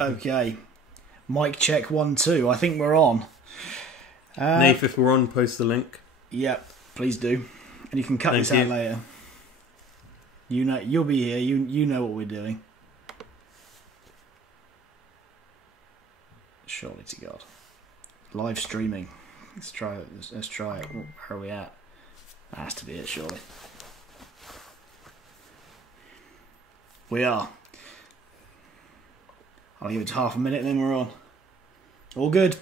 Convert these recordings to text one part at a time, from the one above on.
Okay. Mic check 1, 2. I think we're on. Nath, if we're on, post the link. Yep, please do. And you can cut this out later. You know, you'll be here. You know what we're doing. Surely to God. Live streaming. Let's try it. Let's try it. Where are we at? That has to be it, surely. We are. I'll give it half a minute and then we're on. All good.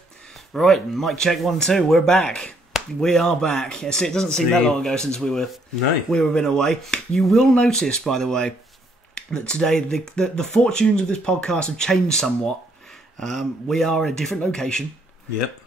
Right, mic check 1, 2. We're back. We are back. Yes, it doesn't seem that long ago since we were been away. You will notice, by the way, that today the fortunes of this podcast have changed somewhat. We are in a different location. Yep.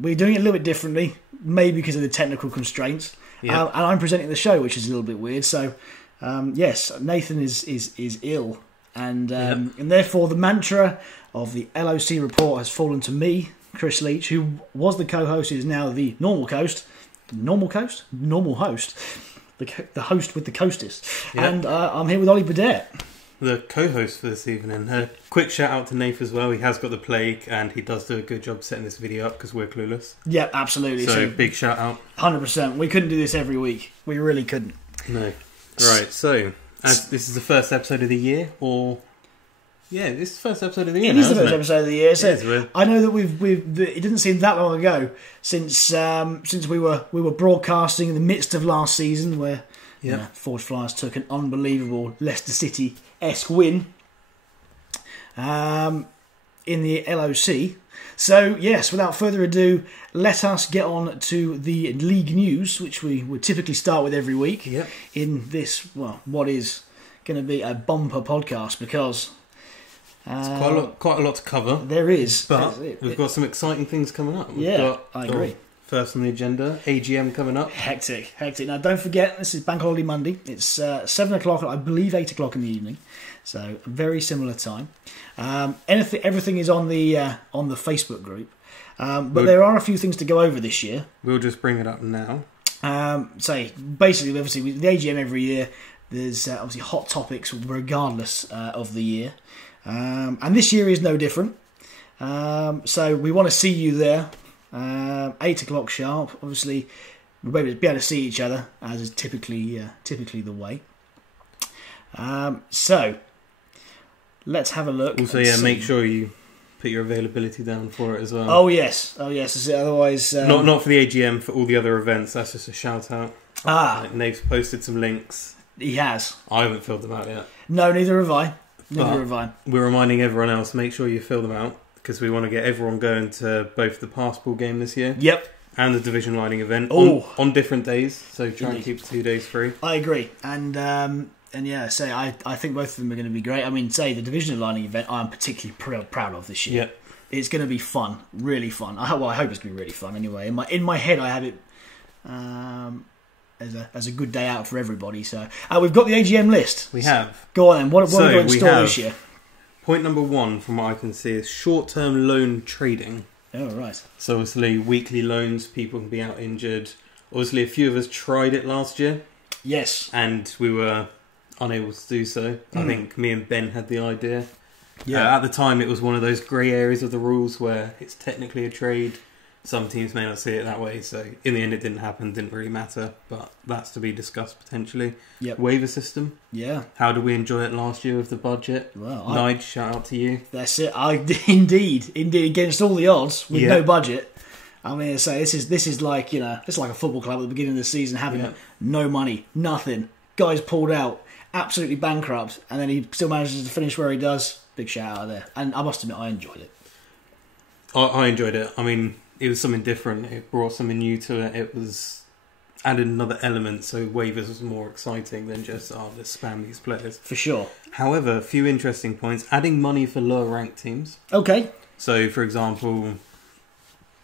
We're doing it a little bit differently, maybe because of the technical constraints. Yep. And I'm presenting the show, which is a little bit weird. So, yes, Nathan is ill. And therefore the mantra of the LOC report has fallen to me, Chris Leach, who was the co-host, is now the normal host, the host with the coastest. Yep. And I'm here with Ollie Burdett, the co-host for this evening. A quick shout out to Nath as well. He has got the plague and he does do a good job setting this video up because we're clueless. Yeah, absolutely. So big shout out. 100%. We couldn't do this every week. We really couldn't. No. Right, so as this is the first episode of the year, or yeah, this is the first episode of the year. It is the first episode of the year. So I know that we've. It didn't seem that long ago since we were broadcasting in the midst of last season, where Forge Flyers took an unbelievable Leicester City-esque win in the LOC. So yes, without further ado, let us get on to the league news, which we would typically start with every week. Yep. In this, what is going to be a bumper podcast because. It's quite a lot to cover. There is. But we've got some exciting things coming up. I agree. First on the agenda, AGM coming up. Hectic. Now, don't forget, this is Bank Holiday Monday. It's 7 o'clock, I believe 8 o'clock in the evening. So, a very similar time. Everything is on the Facebook group. But there are a few things to go over this year. We'll just bring it up now. Basically, obviously, with the AGM every year, there's obviously hot topics regardless of the year. And this year is no different. So we want to see you there. 8 o'clock sharp. Obviously, we'll be able to see each other, as is typically the way. So let's have a look. Also, make sure you put your availability down for it as well. Oh yes. Otherwise, not for the AGM, for all the other events. That's just a shout out. Nave's posted some links. He has. I haven't filled them out yet. No, neither have I. We're reminding everyone else, make sure you fill them out, because we want to get everyone going to both the Passport game this year. Yep. And the Division Lining event on different days, so try and keep 2 days free. I agree. And I think both of them are going to be great. I mean, the Division Lining event I'm particularly proud of this year. Yep. It's going to be fun, really fun. I hope it's going to be really fun anyway. In my head I have it as a good day out for everybody. So we've got the AGM list. We have. Go on then. What have we got in store this year? Point number 1, from what I can see, is short-term loan trading. Oh, right. So obviously weekly loans, people can be out injured. Obviously a few of us tried it last year. Yes. And we were unable to do so. I think me and Ben had the idea. Yeah. At the time it was one of those grey areas of the rules where it's technically a trade. Some teams may not see it that way, so in the end it didn't happen, didn't really matter, but that's to be discussed potentially. Yep. Waiver system. Yeah. How did we enjoy it last year with the budget? Well, Nige, shout out to you. That's it. Indeed, against all the odds, with no budget. I mean, this is like, it's like a football club at the beginning of the season having no money, nothing. Guys pulled out, absolutely bankrupt, and then he still manages to finish where he does. Big shout out there. And I must admit, I enjoyed it. I enjoyed it. I mean, it was something different. It brought something new to it. It was added another element, so waivers was more exciting than just let's spam these players. For sure. However, a few interesting points. Adding money for lower ranked teams. Okay. So, for example,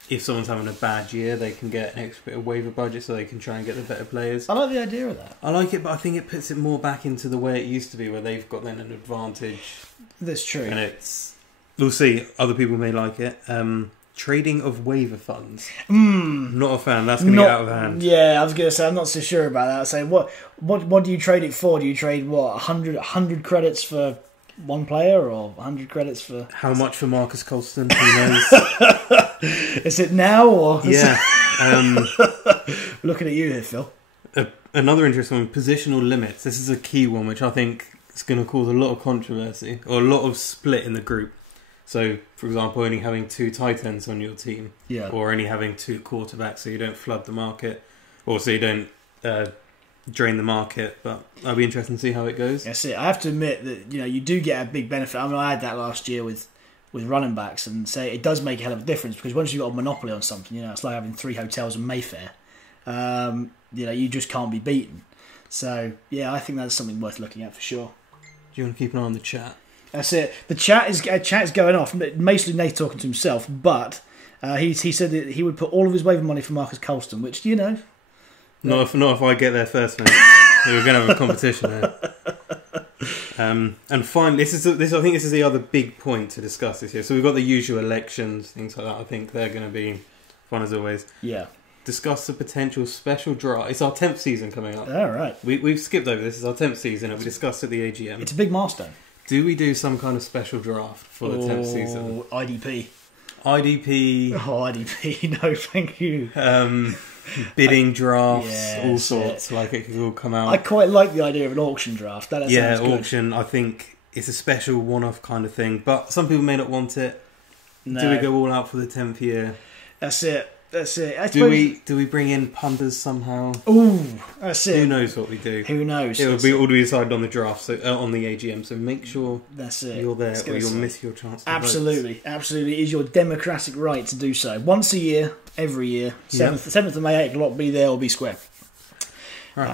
if someone's having a bad year, they can get an extra bit of waiver budget so they can try and get the better players. I like the idea of that. I like it, but I think it puts it more back into the way it used to be, where they've got then an advantage. That's true. And we'll see. Other people may like it. Trading of waiver funds. Not a fan. That's going to get out of hand. Yeah, I was going to say, I'm not so sure about that. So what do you trade it for? Do you trade, 100 credits for one player or 100 credits for... How much for Marcus Colston? Who knows? Is it now or... Yeah. Looking at you here, Phil. Another interesting one, positional limits. This is a key one, which I think is going to cause a lot of controversy or a lot of split in the group. So, for example, only having 2 tight ends on your team, Yeah. or only having 2 quarterbacks, so you don't flood the market, or so you don't drain the market. But that'll be interesting to see how it goes. That's it. I have to admit that you do get a big benefit. I mean, I had that last year with running backs, and say it does make a hell of a difference because once you've got a monopoly on something, it's like having 3 hotels in Mayfair. You just can't be beaten. So yeah, I think that's something worth looking at for sure. Do you want to keep an eye on the chat? That's it. The chat is going off. Mostly Nate talking to himself, but he said that he would put all of his waiver money for Marcus Colston, which Not if I get there first, mate. We're going to have a competition there. And finally, I think this is the other big point to discuss this year. So we've got the usual elections, things like that. I think they're going to be fun as always. Yeah. Discuss the potential special draft. It's our 10th season coming up. All right. We've skipped over this. It's our 10th season, and we discussed at the AGM. It's a big milestone. Do we do some kind of special draft for the 10th season? IDP. IDP. Oh, IDP. No, thank you. Bidding drafts, Yeah, all that's sorts. Like it could all come out. I quite like the idea of an auction draft. That sounds good. Auction. I think it's a special one-off kind of thing. But some people may not want it. No. Do we go all out for the 10th year? That's it. Do we bring in punters somehow? Ooh, that's it. Who knows what we do? Who knows? It will be all to be decided on the draft, so on the AGM. So make sure that's it. You're there, or you'll miss your chance. To absolutely, vote. absolutely, it is your democratic right to do so. Once a year, every year, 7th of May, 8 o'clock. Be there or be square. Right.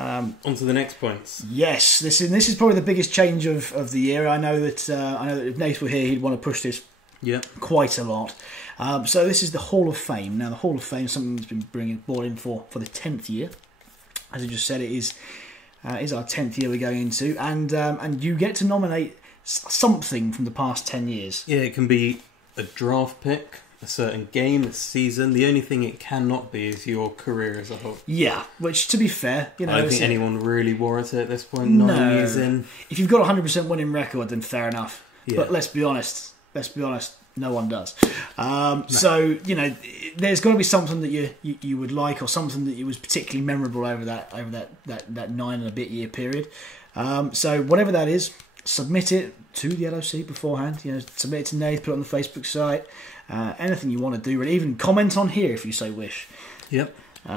On to the next points. Yes, this is probably the biggest change of the year. I know that if Nate were here, he'd want to push this quite a lot. So this is the Hall of Fame. Now, the Hall of Fame is something that's been brought in for the 10th year. As I just said, it is our 10th year we're going into, and you get to nominate something from the past 10 years. Yeah, it can be a draft pick, a certain game, a season. The only thing it cannot be is your career as a whole. Yeah, which, to be fair, I don't think anyone really warrants it at this point. 9 years in. If you've got a 100% winning record, then fair enough. Yeah. But let's be honest. No one does. No. So there's got to be something that you would like, or something that was particularly memorable over that 9 and a bit year period. So whatever that is, submit it to the LOC beforehand. Submit it to Nate, put it on the Facebook site. Anything you want to do, really. Even comment on here if you so wish. Yep.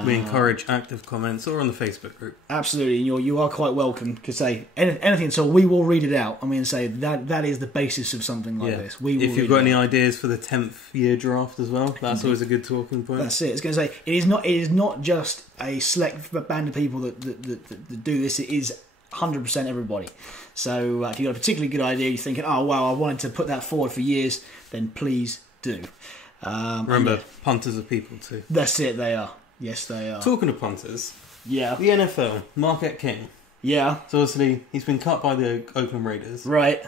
We encourage active comments, or on the Facebook group. Absolutely, you are quite welcome to say anything at all. We will read it out. Say that is the basis of something like this. If you've got any ideas for the 10th year draft as well, that's always a good talking point. That's it. It's going to say it is not just a select band of people that do this. It is 100% everybody. So if you've got a particularly good idea, you're thinking, oh wow, I wanted to put that forward for years, then please do. Remember, punters are people too. That's it. They are. Yes, they are. Talking of punters, the NFL, Marquette King. Yeah. So obviously he's been cut by the Oakland Raiders. Right.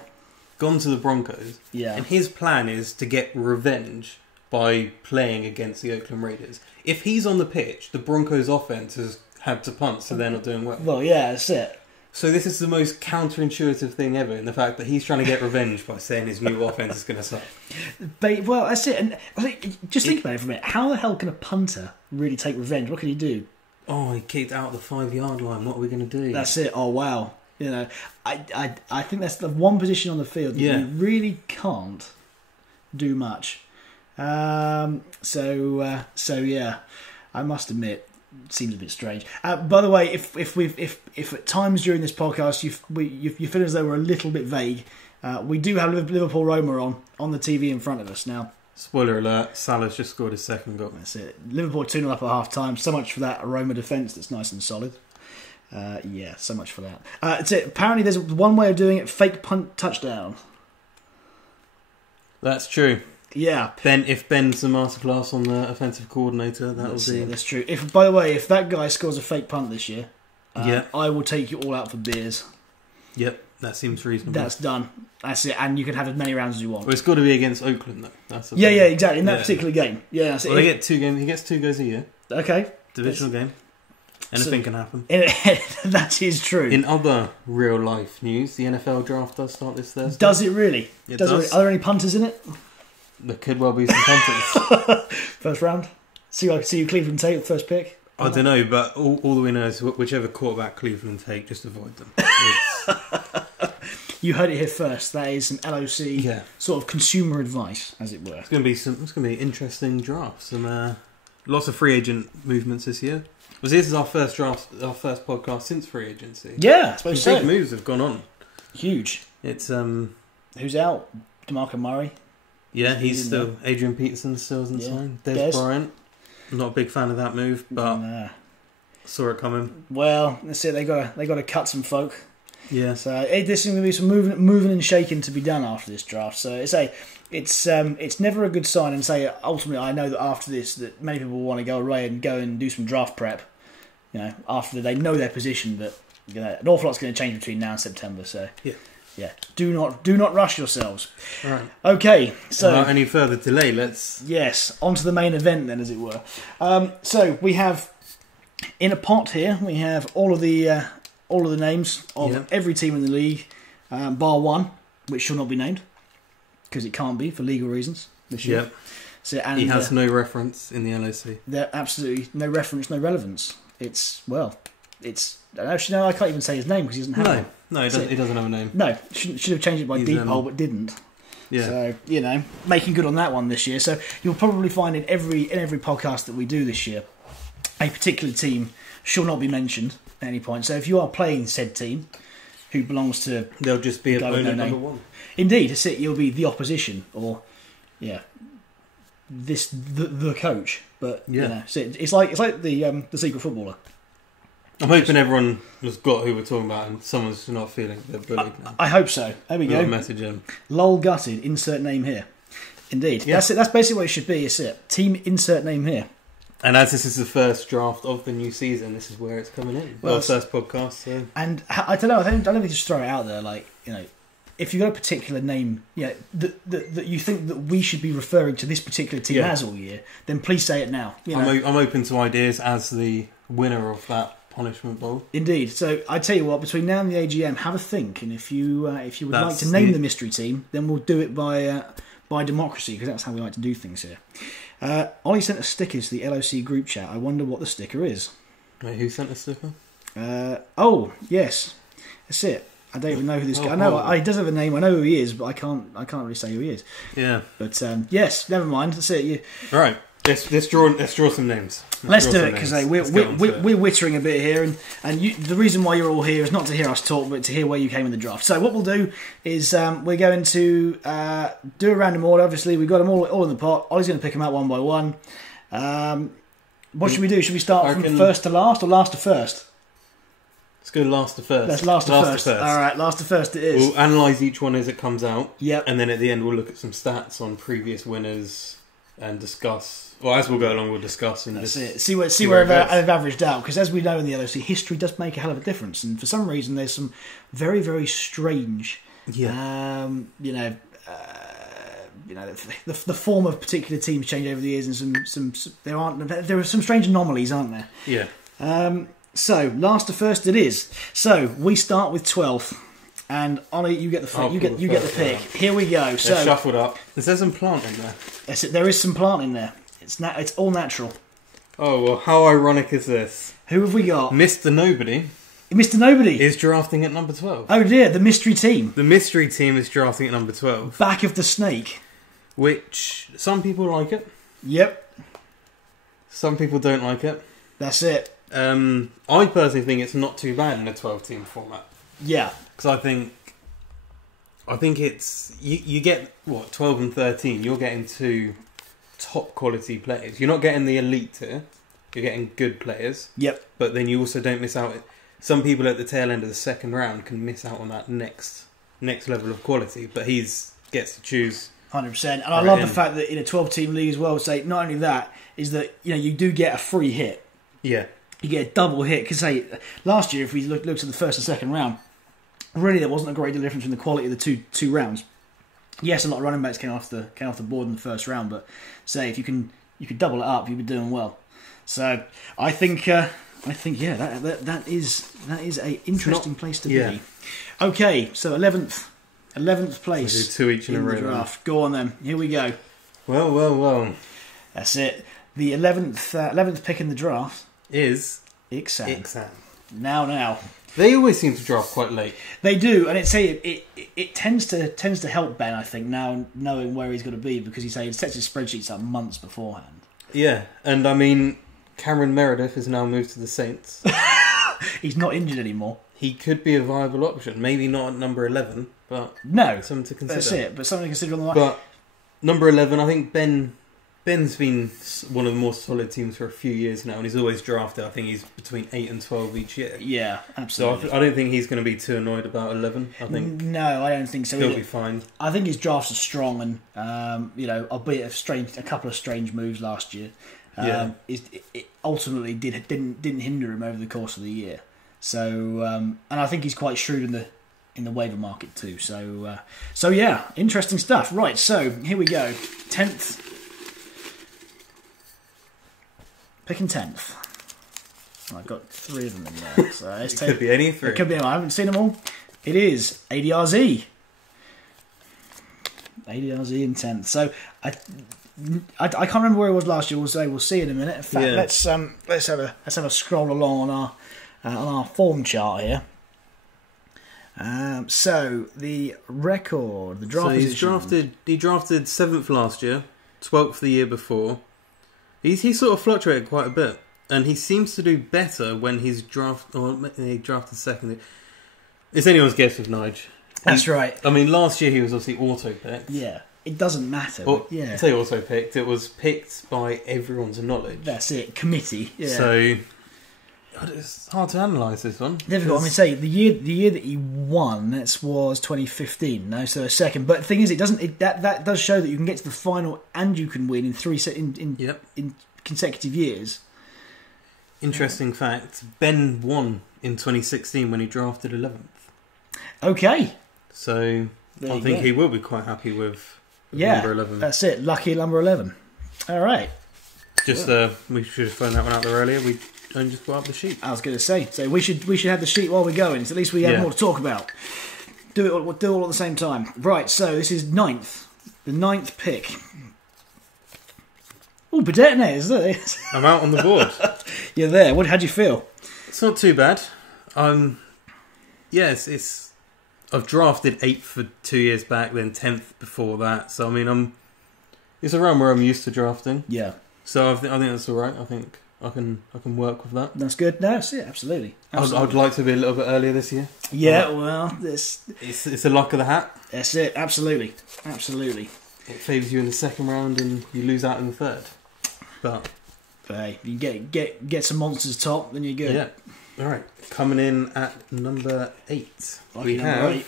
Gone to the Broncos. Yeah. And his plan is to get revenge by playing against the Oakland Raiders. If he's on the pitch, the Broncos offense has had to punt, so they're not doing well. Well, yeah, that's it. So this is the most counterintuitive thing ever, in the fact that he's trying to get revenge by saying his new offense is going to suck. Well, that's it. And just think about it for a minute. How the hell can a punter really take revenge? What can he do? Oh, he kicked out the 5-yard line. What are we going to do? That's it. Oh, wow. I think that's the one position on the field that you really can't do much. So yeah, I must admit. Seems a bit strange. By the way, if at times during this podcast you feel as though we're a little bit vague, we do have Liverpool Roma on the TV in front of us now. Spoiler alert: Salah's just scored his second goal. That's it. Liverpool 2-0 up at half time. So much for that Roma defence that's nice and solid. So much for that. That's it. Apparently, there's one way of doing it: fake punt touchdown. That's true. Yeah. If Ben's the masterclass on the offensive coordinator, that's true. By the way, if that guy scores a fake punt this year, I will take you all out for beers. Yep, that seems reasonable. That's done. That's it, and you can have as many rounds as you want. Well, it's got to be against Oakland, though. That's the thing. Yeah, exactly. In that particular game. Yeah, that's it. They get 2 games. He gets 2 goes a year. Okay. Divisional game. Anything can happen. That is true. In other real life news, the NFL draft does start this Thursday. Does it really? It does. does. Are there any punters in it? There could well be some punters. First round. See who Cleveland take the first pick. I don't know, but all that we know is whichever quarterback Cleveland take, just avoid them. It's, You heard it here first. That is some LOC yeah, sort of consumer advice, as it were. it's going to be interesting drafts. Some lots of free agent movements this year. This is our first podcast since free agency. Yeah, I suppose Some so. big moves have gone on. Huge. It's Who's out? DeMarco Murray. yeah, he's in still Adrian Peterson still hasn't Yeah. signed. Des. Des Bryant. I'm not a big fan of that move, but Nah. saw it coming. Well, that's it. They got to cut some folk. Yeah. So there's going to be some moving and shaking to be done after this draft. So it's never a good sign. And say ultimately, I know that after this, that many people want to go away and go and do some draft prep. You know, after they know their position, but you know, an awful lot's going to change between now and September. So yeah, do not rush yourselves. All right. Okay, so Without any further delay, let's. yes, on to the main event then, as it were. So we have in a pot here. We have all of the names of every team in the league, bar one, which shall not be named because it can't be for legal reasons this year. Yep. So and He has no reference in the LOC. there absolutely no reference, no relevance. It's actually no, I can't even say his name because he doesn't have one. No, he doesn't have a name. No, should have changed it by He's, deep hole, but didn't. Yeah. So making good on that one this year. So you'll probably find in every podcast that we do this year, a particular team shall not be mentioned at any point. So if you are playing said team, who belongs to They'll just be Go with opponent no number name. one. indeed, that's it. You'll be the opposition, or the coach. But so it's like the secret footballer. I'm hoping everyone has got who we're talking about and someone's not feeling they're bullied now. I hope so. There we We'll go. message him. Lol gutted. Insert name here. Indeed. Yeah. That's it. That's basically what it should be. Is it team insert name here? And as this is the first draft of the new season, this is where it's coming in. Well, Our first podcast. So. And I don't know. I don't think just throw it out there. Like if you've got a particular name, that you think that we should be referring to this particular team as all year, then please say it now. I'm open to ideas as the winner of that punishment bowl. Indeed. So I tell you what, between now and the AGM, have a think, and if you would like to name the mystery team, then we'll do it by democracy because that's how we like to do things here. Ollie sent us stickers to the LOC group chat. I wonder what the sticker is. Wait, who sent the sticker? Oh yes, that's it. I don't even know who this guy. I know he does have a name. I know who he is, but I can't really say who he is. Yeah. But yes, never mind. That's it. All right. Let's draw some names. Let's do it because we're wittering a bit here, and the reason why you're all here is not to hear us talk, but to hear where you came in the draft. So what we'll do is we're going to do a random order. Obviously, we've got them all in the pot. Ollie's going to pick them out one by one. What should we do? Should we start from first to last or last to first? Let's go last to first. Let's last to first. All right, last to first it is. We'll analyse each one as it comes out. Yep. And then at the end we'll look at some stats on previous winners and discuss. Well, as we'll go along, we'll discuss and That's just it. See where I've averaged out, because as we know in the LOC, history does make a hell of a difference, and for some reason there's some very, very strange, the form of particular teams change over the years, and there are some strange anomalies, aren't there? Yeah. So last to first it is. So we start with 12th, and Ollie, you get the you get the pick. Here we go. So they're shuffled up. Is there some plant in there? that's it. There is some plant in there. It's all natural. Oh well, how ironic is this? Who have we got? Mr. Nobody Mr. Nobody is drafting at number 12. Oh dear, the mystery team. The mystery team is drafting at number 12. Back of the snake. Which some people like it. Yep. Some people don't like it. That's it. I personally think it's not too bad in a 12-team format. Yeah. Because I think it's you get 12 and 13. You're getting two top quality players. You're not getting the elite tier. You're getting good players. Yep. But then you also don't miss out. Some people at the tail end of the second round can miss out on that next level of quality. But gets to choose. 100%. And I love the fact that in a 12-team league as well, say not only that is that you do get a free hit. Yeah. You get a double hit because last year if we looked at the first and second round, really there wasn't a great deal of difference in the quality of the two rounds. Yes, a lot of running backs came off the board in the first round, but say if you could double it up, you'd be doing well. So I think I think that is a interesting place to yeah. be. Okay, so 11th place. So 2 each in a the row. draft. Go on then. Here we go. Well. That's it. The 11th pick in the draft Is Ixan. Now. They always seem to draft quite late. They do, and it tends to help Ben, I think, now knowing where he's going to be, because he sets his spreadsheets up months beforehand. Yeah, and I mean, Cameron Meredith has now moved to the Saints. He's not injured anymore. He could be a viable option. Maybe not at number 11, but No, something to consider. that's it. But something to consider on the line. But number 11, I think Ben's been one of the more solid teams for a few years now, and he's always drafted. I think he's between 8 and 12 each year. Yeah, So absolutely. I don't think he's going to be too annoyed about 11. I think No, I don't think so. he'll either. be fine. I think his drafts are strong, and albeit a couple of strange moves last year, it ultimately didn't hinder him over the course of the year. So, and I think he's quite shrewd in the waiver market too. So yeah, interesting stuff. Right, so here we go. 10th, picking 10th. I've got 3 of them in there. So It could be any three. It could be. I haven't seen them all. It is ADRZ. ADRZ in 10th. So I can't remember where it was last year. We'll see in a minute. In fact, let's have a scroll along on our form chart here. So the record, the draft. So he drafted 7th last year, 12th the year before. He sort of fluctuated quite a bit, and he seems to do better when he drafted second. It's anyone's guess with Nige. That's right. I mean, last year he was obviously auto-picked. Yeah, it doesn't matter. Or, yeah, I say auto-picked. It was picked by everyone's knowledge. that's it. Committee. Yeah. So it's hard to analyse this one. Difficult. I mean, say the year that he won, was 2015. No, so a second. But the thing is, that does show that you can get to the final and you can win in in consecutive years. Interesting fact: Ben won in 2016 when he drafted 11th. Okay. So I think he will be quite happy with number 11. That's it. Lucky number 11. All right. Just we should have thrown that one out there earlier. We only just put up the sheet. I was going to say. So we should have the sheet while we're going. So at least we have more to talk about. Do it all at the same time. Right. So this is 9th. The 9th pick. Oh, Bedetne, is it? I'm out on the board. You're there. How'd you feel? It's not too bad. It's I've drafted 8th for 2 years back, then 10th before that. So I mean, it's around where I'm used to drafting. Yeah. So I think that's all right. I think I can work with that. That's good. No, that's it. Absolutely. I'd like to be a little bit earlier this year. Yeah. Well, It's a luck of the hat. That's it. Absolutely. It favours you in the second round, and you lose out in the third. But hey, you get some monsters top, then you're good. Yeah. All right. Coming in at number 8, Lucky we number have 8.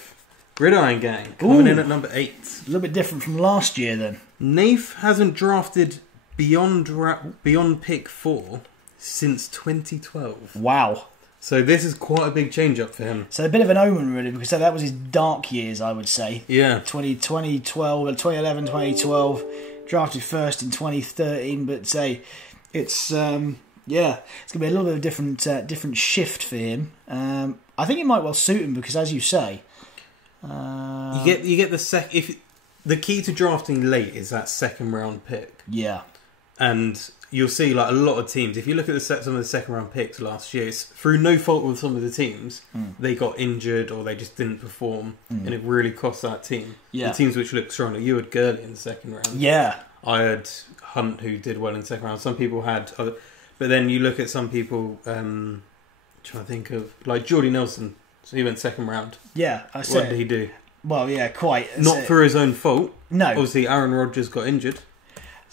Gridiron Gang. Coming in at number 8. A little bit different from last year, then. Nath hasn't drafted beyond pick 4 since 2012. Wow. So this is quite a big change up for him. So a bit of an omen, really, because that was his dark years, I would say. Yeah. 2011, 2012. Drafted first in 2013, but say it's gonna be a little bit of a different shift for him. I think it might well suit him because, as you say, you get the key to drafting late is that second round pick. Yeah, and you'll see like a lot of teams. If you look at some of the second round picks last year, it's through no fault with some of the teams. They got injured or they just didn't perform, and it really cost that team. Yeah. The teams which looked stronger. You had Gurley in the second round. Yeah, I had Hunt who did well in the second round. Some people had other, but then you look at some people. Trying to think of like Jordy Nelson. So he went second round. Yeah, What did he do? Well, yeah, quite. Not through his own fault. No. Obviously, Aaron Rodgers got injured.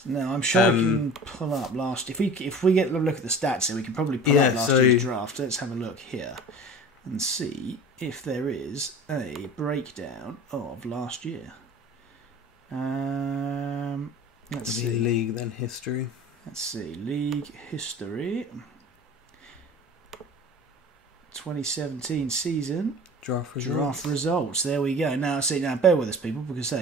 No, I'm sure we can pull up last. If we get a look at the stats here, we can probably pull up last year's draft. Let's have a look here and see if there is a breakdown of last year. Let's see. League then history. Let's see. League history. 2017 season. Draft results. There we go. Now, bear with us, people, because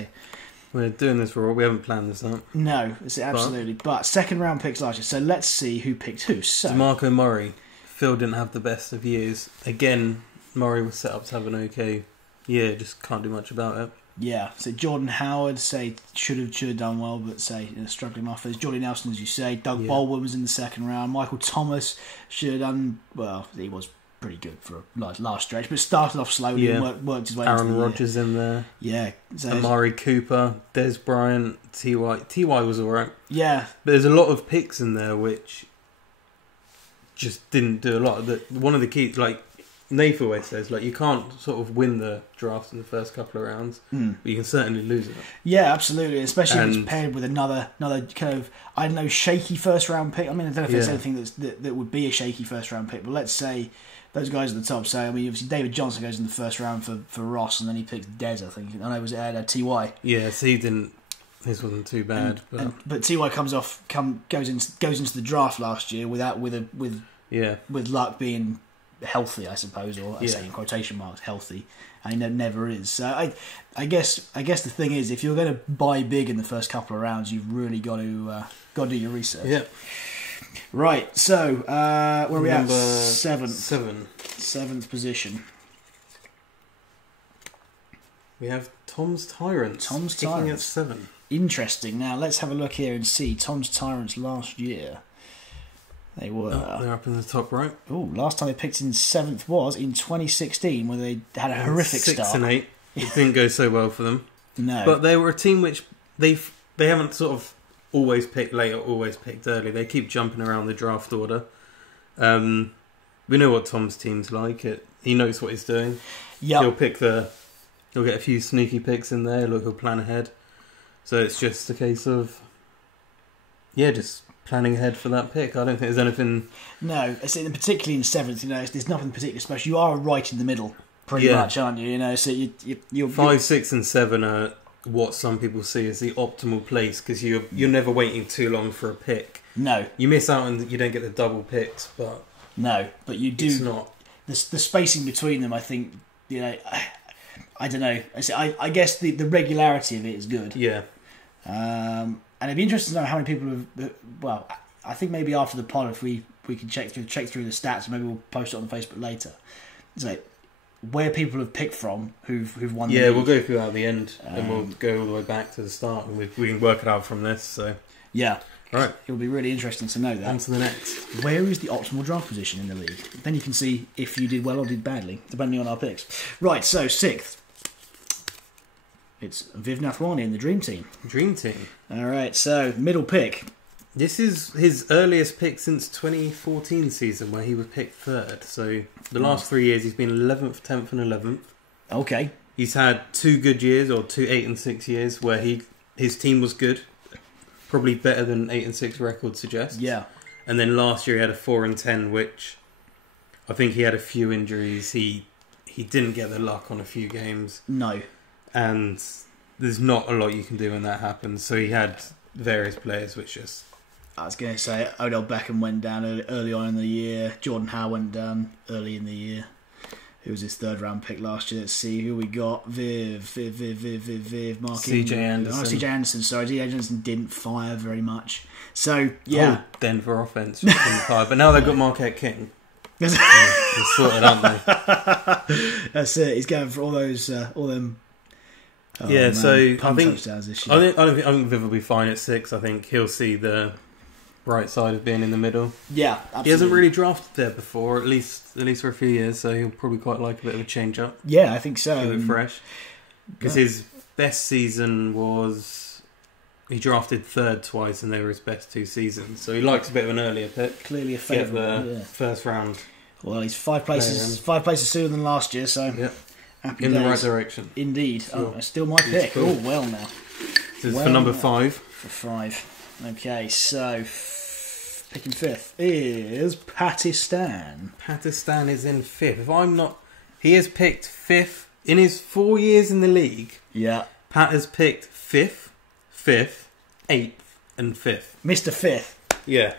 we're doing this for all. We haven't planned this out. No, absolutely. But second round picks last year. So let's see who picked who. So DeMarco Murray, Phil didn't have the best of years. Again, Murray was set up to have an okay year, just can't do much about it. Yeah, so Jordan Howard, say, should have done well, but say, struggling off. There's Jordy Nelson, as you say. Doug Baldwin was in the second round. Michael Thomas should have done, well, he was pretty good for a last stretch, but started off slowly and worked his way Aaron into the Rodgers in there. Yeah. So Amari Cooper, Des Bryant, T.Y. T.Y. was alright. Yeah. But there's a lot of picks in there which just didn't do a lot. One of the keys, like Nath always says, like you can't sort of win the draft in the first couple of rounds, but you can certainly lose it. Yeah, absolutely. Especially if it's paired with another kind of, I don't know, shaky first round pick. I mean, I don't know if there's anything that would be a shaky first round pick, but let's say those guys at the top. So I mean, obviously David Johnson goes in the first round for Ross, and then he picks Dez. I think. I know it was Ty. Yeah, so he didn't. His wasn't too bad, but Ty goes into the draft last year with luck being healthy, I suppose, or I say in quotation marks healthy, and he never is. So I guess the thing is, if you're going to buy big in the first couple of rounds, you've really got to do your research. Yeah. Right. So where are we at? Seventh position. We have Tom's Tyrants. Picking at 7. Interesting. Now let's have a look here and see Tom's Tyrants last year. They were. They're up in the top right. Oh, last time they picked in 7th was in 2016, where they had a horrific 6 start. and 8. It didn't go so well for them. No, but they were a team which they haven't sort of always picked late or always picked early. They keep jumping around the draft order. We know what Tom's team's like. He knows what he's doing. Yeah, He'll get a few sneaky picks in there. He'll plan ahead. So it's just a case of just planning ahead for that pick. I don't think there's anything. No, particularly in 7th, there's nothing particularly special. You are right in the middle, pretty much, aren't you? So you're 5, 6, and 7 are what some people see as the optimal place because you're never waiting too long for a pick. No, you miss out and you don't get the double picks, but you do. It's not the spacing between them. I think I don't know. I guess the regularity of it is good. Yeah. And it'd be interesting to know how many people have. Well, I think maybe after the pod, if we can check through the stats, maybe we'll post it on Facebook later. So where people have picked from who've won. Yeah, we'll go through that at the end, and we'll go all the way back to the start, and we can work it out from this. So yeah, all right. It'll be really interesting to know that. On to the next. Where is the optimal draft position in the league? Then you can see if you did well or did badly, depending on our picks. Right, so 6th. It's Viv Nathwani in the Dream Team. Dream Team. All right, so middle pick. This is his earliest pick since 2014 season, where he was picked 3rd. So the last 3 years, he's been 11th, 10th, and 11th. Okay. He's had 2 good years, or 2 8 and 6 years, where his team was good, probably better than 8 and 6 record suggests. Yeah. And then last year he had a 4 and 10, which I think he had a few injuries. He didn't get the luck on a few games. No. And there's not a lot you can do when that happens. So he had various players which just... I was going to say Odell Beckham went down early on in the year. Jordan Howe went down early in the year. Who was his 3rd round pick last year? Let's see who we got. Viv, Mark CJ Anderson. Oh, CJ Anderson, sorry. CJ Anderson didn't fire very much. So, yeah. Oh, Denver offense didn't fire. But now they've got Marquette King. They're sorted, aren't they? That's it. He's going for all them... so I think touchdowns this year. I think Viv will be fine at 6. I think he'll see the right side of being in the middle. Yeah, absolutely. He hasn't really drafted there before, at least for a few years, so he'll probably quite like a bit of a change up. Yeah, I think so. Keep it fresh. Because his best season was he drafted 3rd twice, and they were his best 2 seasons. So he likes a bit of an earlier pick. Clearly a favourite. Get the first round. Well, he's 5 places sooner than last year, so. Yep. Happy in days. the right direction. Indeed. Sure. Oh, still my pick. Cool. Oh, well now. This is for number 5. For 5. Okay, so picking 5th is Pakistan. Pakistan is in 5th. If I'm not... He has picked 5th. In his 4 years in the league, yeah, Pat has picked 5th, 5th, 8th, and 5th. Mr. 5th. Yeah.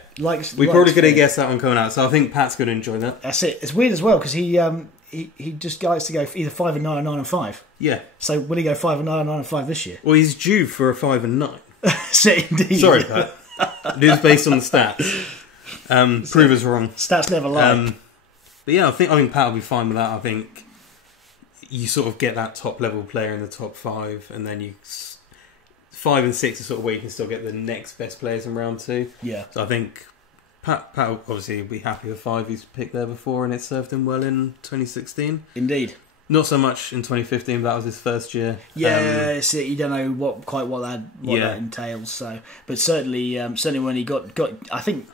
We probably could have guessed that one coming out, so I think Pat's going to enjoy that. That's it. It's weird as well, because he just likes to go either 5 and 9 or 9 and 5. Yeah. So will he go 5 and 9 or 9 and 5 this year? Well, he's due for a 5 and 9. So indeed. Sorry, Pat. It is based on the stats. Prove us wrong. Stats never lie. But yeah, I think Pat will be fine with that. I think you sort of get that top level player in the top 5, and then 5 and 6 are sort of where you can still get the next best players in round 2. Yeah. So I think Pat will obviously be happy with 5 he's picked there before, and it served him well in 2016. Indeed. Not so much in 2015, but that was his first year. Yeah, you don't know what that entails. So, but certainly when he got I think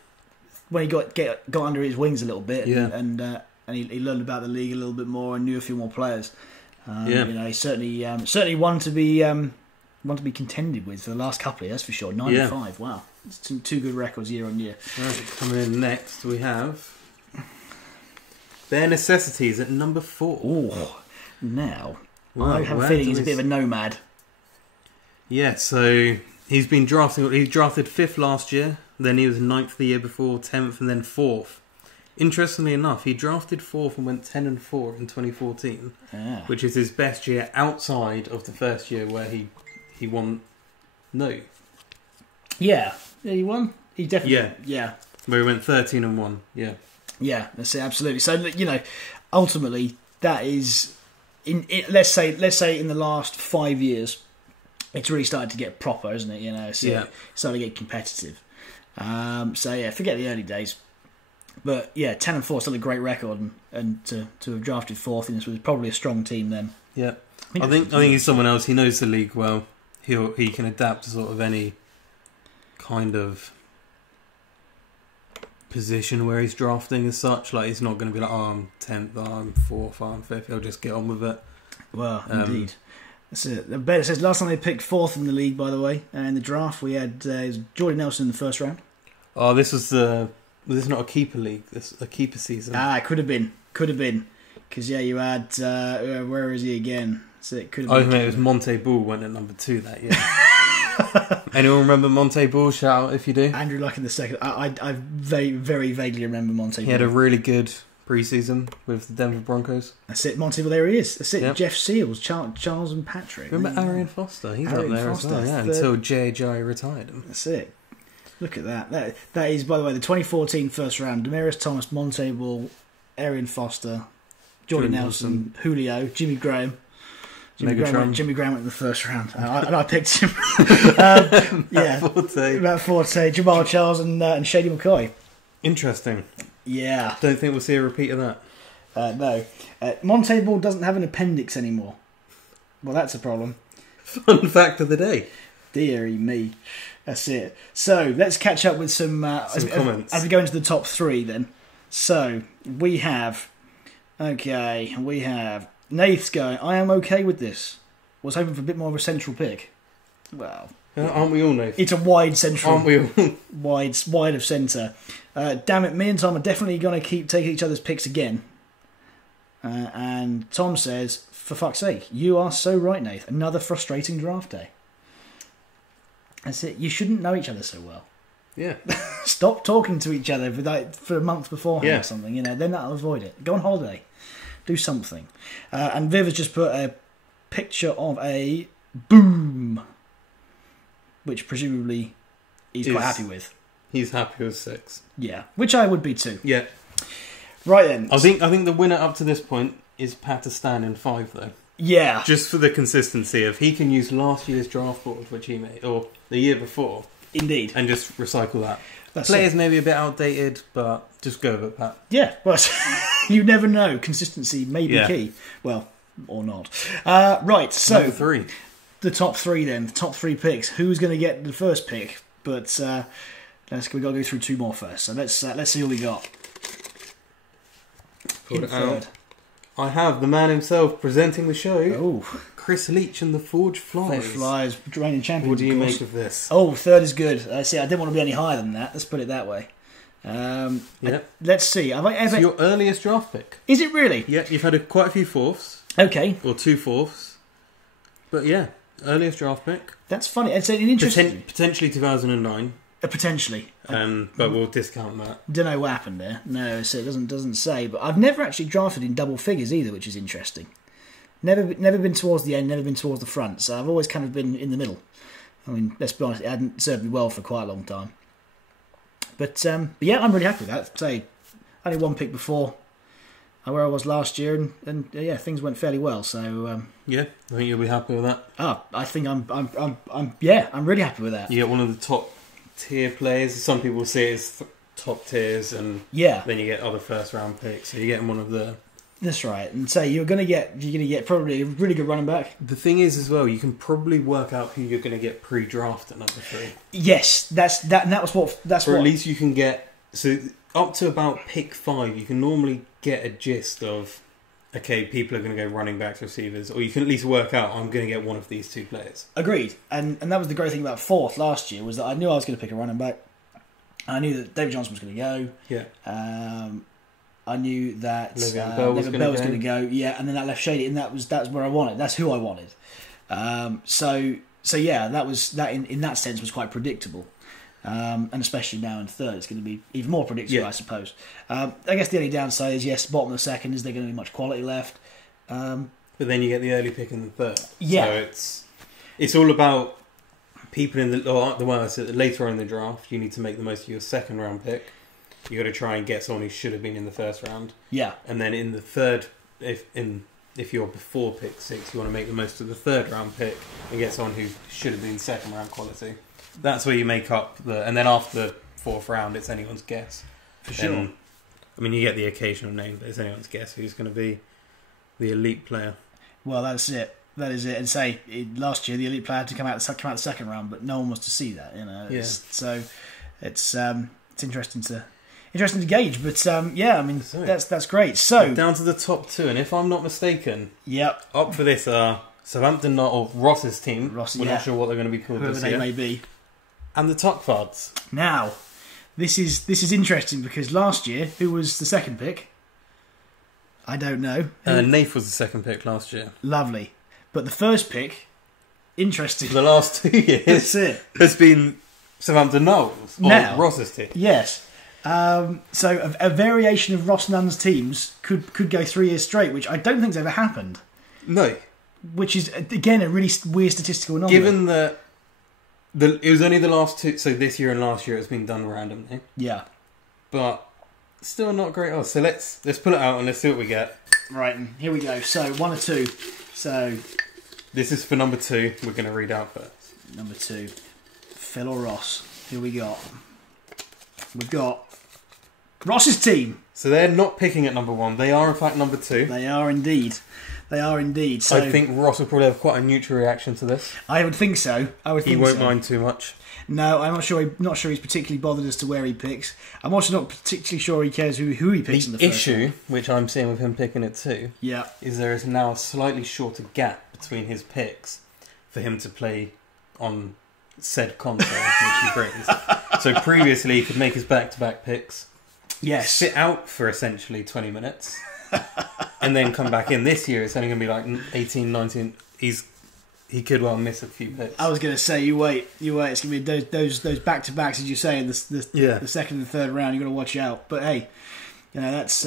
when he got under his wings a little bit, and he learned about the league a little bit more and knew a few more players. He's certainly one to be contended with for the last couple of years for sure. 95, wow, it's two good records year on year. Right, coming in next we have Bare Necessities at number 4. Oh. Now, Wow, I have a feeling he's a bit of a nomad. Yeah, so he's been drafting. He drafted 5th last year, then he was 9th the year before, 10th, and then 4th. Interestingly enough, he drafted 4th and went 10 and 4 in 2014, which is his best year outside of the first year where he won. No, yeah, he won. He definitely, yeah, where he went 13 and 1. Yeah, that's it, absolutely. So ultimately, that is. Let's say in the last 5 years, it's really started to get proper, isn't it? It's starting to get competitive. Forget the early days, but 10 and 4 is still a great record, and to have drafted 4th in this was probably a strong team then. Yeah, I think he's someone else. He knows the league well. He can adapt to sort of any kind of position where he's drafting as such. Like, he's not going to be like, I'm 10th, I'm 4th, I'm 5th. He'll just get on with it. Well, indeed. That's it. The bet says last time they picked 4th in the league, by the way. In the draft, we had Jordy Nelson in the first round. Oh, this was not a keeper league. This a keeper season. It could have been. Because you had where is he again? So it could have been. It was Monte Ball went at number 2 that year. Anyone remember Monte Ball? Shout out if you do. Andrew Luck in the second. I very, very vaguely remember Monte Ball. He had a really good pre-season with the Denver Broncos. That's it, Monte Ball, there he is. That's it, yep. Jeff Seals, Charles and Patrick. Remember Arian Foster? He's up there as well, until J.J. retired him. That's it. Look at that. That is, by the way, the 2014 first round. Demarius Thomas, Monte Ball, Arian Foster, Jordy Nelson, Julio, Jimmy Graham. Jimmy Graham went in the first round, and I picked him. Matt Forte, Jamal Charles, and Shady McCoy. Interesting. Yeah. Don't think we'll see a repeat of that. No. Monte Ball doesn't have an appendix anymore. Well, that's a problem. Fun fact of the day. Deary me. That's it. So, let's catch up with some comments. As we go into the top 3 then. So, we have Nath's going, I am okay with this. Was hoping for a bit more of a central pick. Well, aren't we all, Nath? It's a wide central. Aren't we all? wide of centre. Damn it, me and Tom are definitely going to keep taking each other's picks again. And Tom says, for fuck's sake, you are so right, Nath. Another frustrating draft day. That's it. You shouldn't know each other so well. Yeah. Stop talking to each other for a month beforehand or something. Then that'll avoid it. Go on holiday. Do something. And Viv has just put a picture of a boom, which presumably he's quite happy with. He's happy with 6. Yeah, which I would be too. Yeah. Right then. I think the winner up to this point is Pakistan in 5 though. Yeah. Just for the consistency of he can use last year's draft board which he made, or the year before. Indeed. And just recycle that. That's Players may be a bit outdated, but just go with it, Pat. Yeah, well, you never know. Consistency may be key. Well, or not. Right, so Number 3. The top 3 then. The top 3 picks. Who's going to get the first we've got to go through 2 more first. So let's see what we got. Pulled it out. I have the man himself presenting the show. Oh, Chris Leach and the Forge Flyers. Forge Flyers, reigning champions. What do you make of this? Oh, 3rd is good. See, I didn't want to be any higher than that. Let's put it that way. Let's see. Have I ever? It's your earliest draft pick. Is it really? Yeah, you've had quite a few 4ths. Okay. Or 2 4ths. But yeah, earliest draft pick. That's funny. It's an interesting. Potentially 2009. Potentially. But we'll discount that. Don't know what happened there. No, so it doesn't say. But I've never actually drafted in double figures either, which is interesting. Never been towards the end, never been towards the front. So I've always kind of been in the middle. I mean, let's be honest, it hadn't served me well for quite a long time. But yeah, I'm really happy with that. Say, only 1 pick before where I was last year, and yeah, things went fairly well. So Yeah, I think you'll be happy with that. I think I'm really happy with that. You get one of the top tier players. Some people see it as top tiers, and Yeah, then you get other first round picks. So you're getting one of the. that's right. And so you're gonna get probably a really good running back. The thing is, as well, you can probably work out who you're going to get pre-draft at number 3. Yes, and that was what Or at least you can get up to about pick 5. You can normally get a gist of, okay, people are going to go running backs, receivers, or you can at least work out I'm going to get one of these 2 players. Agreed. And that was the great thing about 4th last year, was that I knew I was going to pick a running back. I knew that David Johnson was going to go. Yeah. I knew that Le'Veon Bell was going to go. Yeah, and then that left Shady, and that's where I wanted. That's who I wanted. So yeah, that in that sense was quite predictable. And especially now in 3rd, it's going to be even more predictable, I suppose. I guess the only downside is, yes, bottom of the 2nd, is there going to be much quality left? But then you get the early pick in the 3rd. Yeah. So it's all about people in later on in the draft. You need to make the most of your 2nd round pick. You got to try and get someone who should have been in the 1st round. Yeah. And then in the 3rd, if you're before pick 6, you want to make the most of the 3rd round pick and get someone who should have been 2nd round quality. That's where you make up and then after the 4th round, it's anyone's guess. For sure. And, I mean, you get the occasional name, but it's anyone's guess who's going to be the elite player. Well, that's it. That is it. And say last year the elite player had to come out the 2nd round, but no one was to see that. So it's interesting to gauge. But yeah, I mean that's great. So down to the top 2, and if I'm not mistaken, yep, up for this are Southampton or Ross's team. We're not sure what they're going to be called whoever this they year. may be. And the Tuckfards. Now, this is interesting because last year, who was the 2nd pick? I don't know. Nath was the 2nd pick last year. Lovely. But the 1st pick, interesting. For the last 2 years, That's it. has been Southampton Knowles or Now, Ross's team. Yes. So a variation of Ross Nunn's teams could go 3 years straight, which I don't think's ever happened. No. Which is, again, a really weird statistical anomaly. Given that it was only the last 2, so this year and last year it's been done randomly. Yeah. But still not great odds. So let's pull it out and let's see what we get. Right, and here we go. So 1 or 2. So this is for number 2. We're going to read out first. Number 2, Phil or Ross. Who we got? We've got Ross's team. So they're not picking at number 1. They are in fact number 2. They are indeed. So I think Ross will probably have quite a neutral reaction to this. I would think so. He won't mind too much. No, I'm not sure. Not sure he's particularly bothered as to where he picks. I'm also not particularly sure he cares who he picks in the first issue, round. which I'm seeing with him picking it too, Yeah. is there is now a slightly shorter gap between his picks for him to play on said console, which he brings. So previously he could make his back-to-back picks, Yes. sit out for essentially 20 minutes, and then come back in. This year it's only going to be like 18, 19. He could well miss a few picks. I was going to say, you wait. It's going to be those back-to-backs, as you say, in the 2nd and 3rd round. You've got to watch out. But hey, that's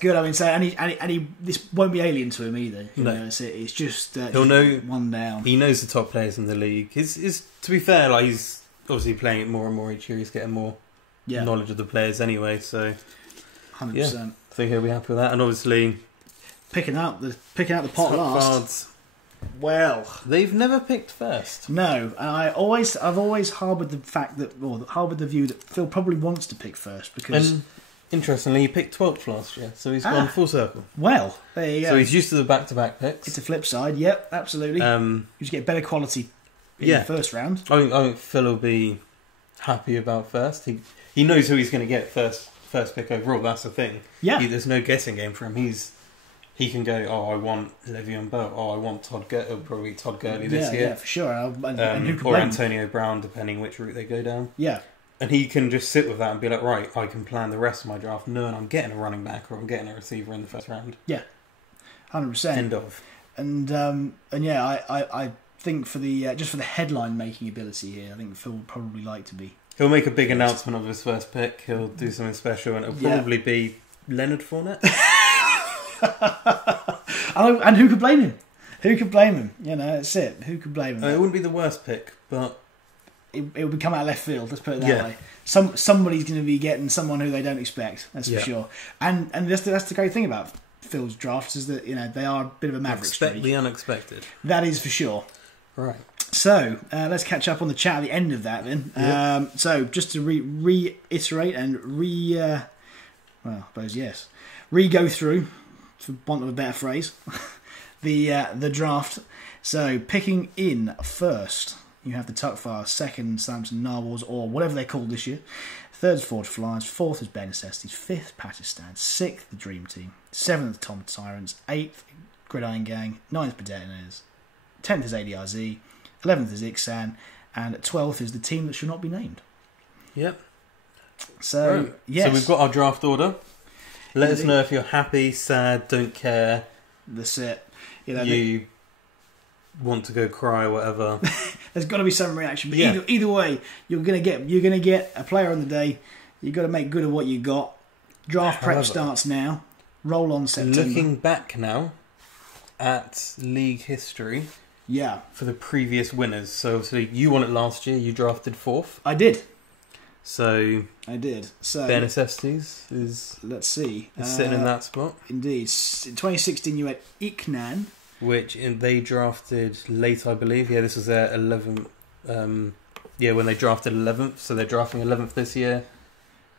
good. I mean, so and he this won't be alien to him either. It's just he'll know one down. He knows the top players in the league. He's to be fair, like he's obviously playing it more and more each year. He's getting more knowledge of the players anyway. So 100%. I think he'll be happy with that. And obviously picking out the pot last. Well, they've never picked first. No, and I've always harboured the view that Phil probably wants to pick first because. And interestingly, he picked 12th last year, so he's gone full circle. Well, there you go. So he's used to the back-to-back picks. It's a flip side. Yep, absolutely. You just get better quality in the first round. I think Phil will be happy about first. He knows who he's going to get first pick overall. That's the thing. Yeah, there's no guessing game for him. He can go, I want Le'Veon Bell. I want Todd Gurley. It'll probably be Todd Gurley this year. Yeah, for sure. And who can or Antonio Brown, depending which route they go down. Yeah. And he can just sit with that and be like, right, I can plan the rest of my draft knowing I'm getting a running back or I'm getting a receiver in the first round. Yeah, 100%. End of. And yeah, I think for the just for the headline making ability here, I think Phil would probably like to be. He'll make a big announcement of his first pick. He'll do something special, and it'll probably be Leonard Fournette. And who could blame him? Who could blame him? That's it. Who could blame him? It wouldn't be the worst pick, but it would come out of left field. Let's put it that Yeah. way. Somebody's going to be getting someone who they don't expect. That's for Yeah. sure. And that's the great thing about Phil's drafts is that they are a bit of a maverick Expect streak. the unexpected. That is for sure. Right. So let's catch up on the chat at the end of that then. Yeah. So just to reiterate and re-go through, for want of a better phrase, the draft. So picking in first, you have the Tuckfire, second Southampton Narwhals, or whatever they're called this year. Third is Forge Flyers, fourth is Ben Necessities, fifth Pakistan, sixth the Dream Team, seventh Tom Tyrants, eighth Gridiron Gang, ninth Pederners, 10th is ADRZ, 11th is Ixan, and 12th is the team that shall not be named. Yep. So, Right. yes. So we've got our draft order. Let us Indeed. know if you're happy, sad, don't care, That's it. you want to go cry or whatever. There's got to be some reaction. But Yeah. either way, you're gonna get a player on the day. You've got to make good of what you got. Draft prep However, starts now. Roll on September. Looking back now at league history Yeah, for the previous winners. So obviously you won it last year, you drafted fourth. I did. So So Ben Necessities is let's see. sitting in that spot. Indeed. In 2016, you had Iknan. They drafted late, I believe. Yeah, this was their 11th. When they drafted 11th. So they're drafting 11th this year.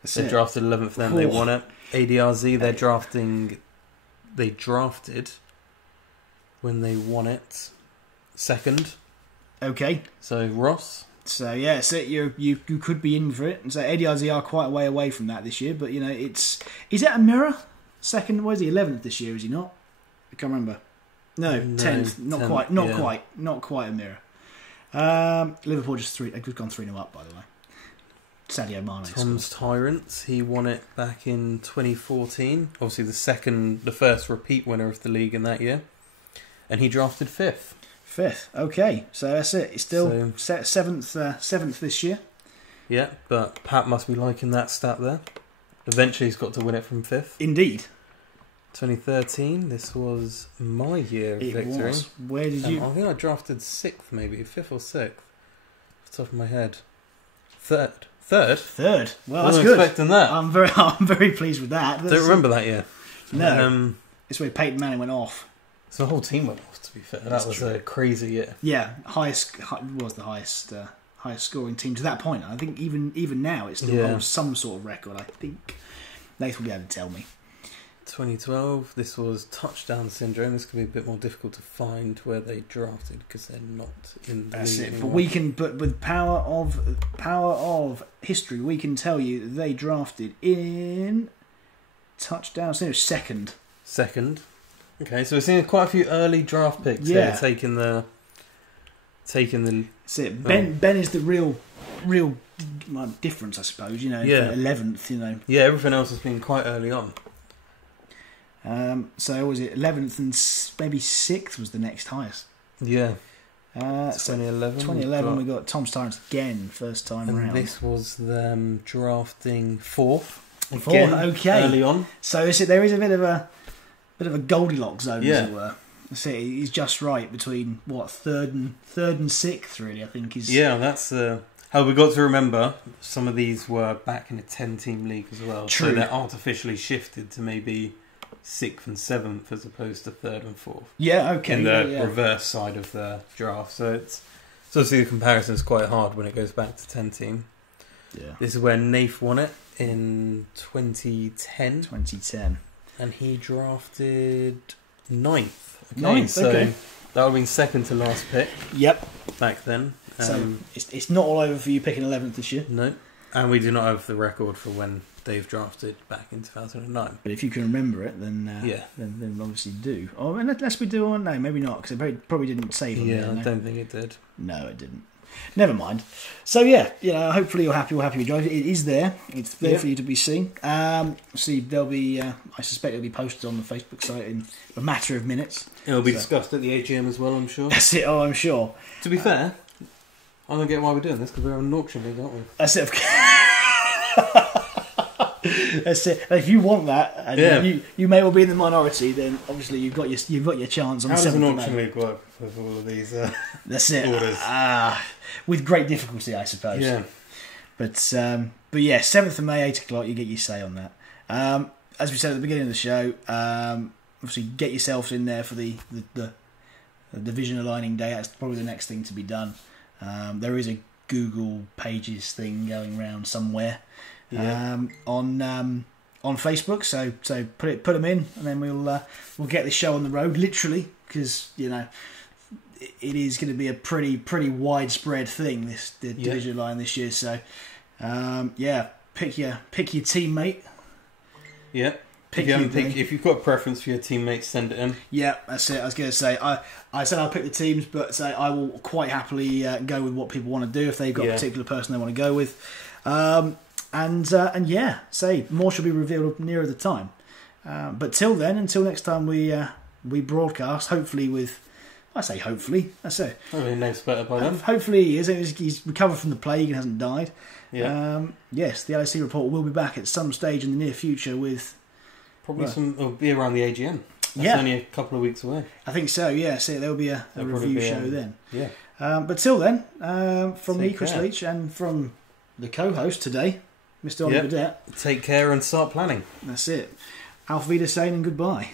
That's They it. drafted 11th, then they Cool. won it. ADRZ, they drafted when they won it second. Okay. So Ross. So yeah, so you could be in for it. And so ADRZ are quite a way away from that this year, but is it a mirror? Second, what is he? 11th this year, is he not? I can't remember. No, 10th. Not 10th, quite. yeah. Not quite a mirror. Liverpool just gone 3-0 up, by the way. Sadio Mane. Tom's Tyrants. He won it back in 2014. Obviously, the first repeat winner of the league in that year, and he drafted fifth. Fifth. Okay, so that's it. It's still seventh this year. Yeah, but Pat must be liking that stat there. Eventually, he's got to win it from fifth. Indeed, 2013. This was my year of it victory. was. Where did you? I think I drafted sixth, maybe fifth or sixth, off the top of my head. Third. Third. Well, that's Wasn't good. expecting that. I'm very pleased with that. Don't remember that year. No. It's where Peyton Manning went off. So the whole team went off. To be fair, That's that was true. a crazy year. Yeah, was the highest scoring team to that point. I think even now it still holds some sort of record. I think Nathan will be able to tell me. 2012. This was touchdown syndrome. This could be a bit more difficult to find where they drafted because they're not in the That's league it. anymore. But we can, but with power of history, we can tell you that they drafted in touchdown syndrome second. Okay, so we're seeing quite a few early draft picks here taking the. That's it. Ben is the real difference, I suppose. Yeah. 11th. Yeah, everything else has been quite early on. So was it 11th and maybe 6th was the next highest. Yeah. So 2011. 2011 we got Tom's Tyrants again, first time And round. this was them drafting fourth. Fourth, Again, okay. Early on. So there is a bit of a Goldilocks zone, Yeah. as it were. So he's just right between third and sixth, really. I think is. Yeah, that's how we got to remember. Some of these were back in a 10-team league as well. True. So they're artificially shifted to maybe 6th and 7th as opposed to 3rd and 4th. Yeah. Okay. In the yeah. reverse side of the draft. So obviously the comparison is quite hard when it goes back to 10-team. Yeah. This is where Nath won it in 2010. 2010. And he drafted 9th. Okay, Ninth, so okay. that would have been second to last pick Yep. back then. So it's not all over for you picking 11th this year. No. And we do not have the record for when Dave drafted back in 2009. But if you can remember it, then then obviously do. Oh, unless we do, or no, maybe not, because it probably didn't save them. Yeah, I don't think it did. No, it didn't. Never mind. So yeah, hopefully you're happy. We're happy with Drive. It is there. It's there for you to be seen. See, there'll be. I suspect it'll be posted on the Facebook site in a matter of minutes. It'll be discussed at the AGM as well, I'm sure. That's it. Oh, I'm sure. To be fair, I don't get why we're doing this because we're on an auction league, aren't we? That's it. That's it. If you want that, and you may well be in the minority, then obviously you've got your chance on How the does 7th an of auction May. league work with all of these That's it. orders? with great difficulty, I suppose. Yeah. But yeah, 7th of May, 8 o'clock, you get your say on that. As we said at the beginning of the show, obviously get yourselves in there for the division aligning day. That's probably the next thing to be done. There is a Google Pages thing going around somewhere on Facebook. So put them in, and then we'll get the show on the road, literally, because it is going to be a pretty widespread thing, the division line this year. So pick your teammate. Yeah. If you've got a preference for your teammates, send it in. Yeah, that's it. I was going to say, I said I'll pick the teams, but I will quite happily go with what people want to do if they've got a particular person they want to go with. And more shall be revealed nearer the time. But till then, until next time we broadcast, hopefully with, I say hopefully, that's it. Hopefully Nave's better by then. Hopefully he is. He's recovered from the plague and hasn't died. Yeah. Yes, the LSC report will be back at some stage in the near future with... Probably it'll be around the AGM. That's only a couple of weeks away. I think so, yeah. So there will be a review show then. Yeah. But till then, from me, Chris Leach, and from the co-host today, Mr. Ollie Burdett. Take care and start planning. That's it. Auf Wiedersehen and goodbye.